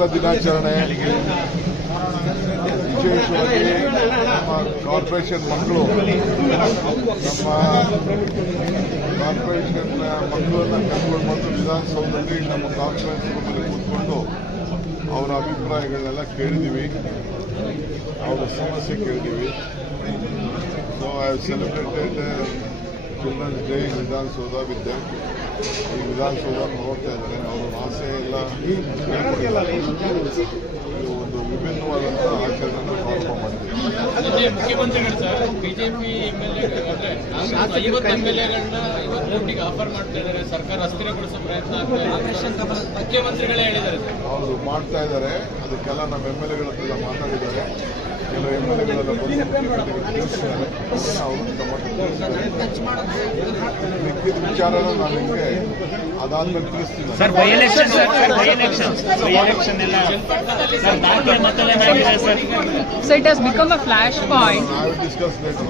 ಮಕ್ಕಳ ದಿನಾಚರಣೆ ವಿಶೇಷವಾಗಿ ನಮ್ಮ ಕಾರ್ಪೊರೇಷನ್ ಮಕ್ಕಳು ಮಕ್ಕಳನ್ನ ಕರ್ಕೊಂಡು ಬಂದು ವಿಧಾನಸೌಧದಲ್ಲಿ ನಮ್ಮ ಕಾನ್ಫರೆನ್ಸ್ ರೂಮಲ್ಲಿ ಕೂತ್ಕೊಂಡು ಅವರ ಅಭಿಪ್ರಾಯಗಳನ್ನೆಲ್ಲ ಕೇಳಿದ್ದೀವಿ, ಅವರ ಸಮಸ್ಯೆ ಕೇಳಿದ್ದೀವಿ. So I have celebrated children's day Vidhana Soudha ವಿದ್ಯೆ ಈ ವಿಧಾನಸೌಧ ನೋಡ್ತಾ ಇದ್ದಾರೆ. ಅವರ ಆಸೆ ಎಲ್ಲ ಒಂದು ವಿಭಿನ್ನವಾದಂಥ ಆಚರಣೆಯನ್ನು ಪ್ರಾರಂಭ ಮಾಡಿದ್ದೀವಿ. ಮುಖ್ಯಮಂತ್ರಿಗಳು ಸರ್ ಬಿಜೆಪಿ MLAಗಳನ್ನ ಇವತ್ತು ಆಫರ್ ಮಾಡ್ತಾ ಇದ್ದಾರೆ, ಸರ್ಕಾರ ಅಸ್ಥಿರಗೊಳಿಸೋ ಪ್ರಯತ್ನ ಆಗ್ತಾ ಇದೆ, ಮುಖ್ಯಮಂತ್ರಿಗಳೇ ಹೇಳಿದ್ದಾರೆ. ಅವರು ಮಾಡ್ತಾ ಇದ್ದಾರೆ, ಅದಕ್ಕೆಲ್ಲ ನಮ್ಮ MLAಗಳ ಹತ್ರ ಮಾತಾಡಿದ್ದಾರೆ. ಕೆಲವು MLAಗಳೆಲ್ಲ ತಿಳಿಸಿದ್ದಾರೆ, ಅವರು ಮಿಕ್ಕಿದ ವಿಚಾರನ ನಾನು ನಿಮಗೆ ಅದಾದ್ಮೇಲೆ ತಿಳಿಸ್ತೀನಿ. So it has become a flashpoint. I will discuss later.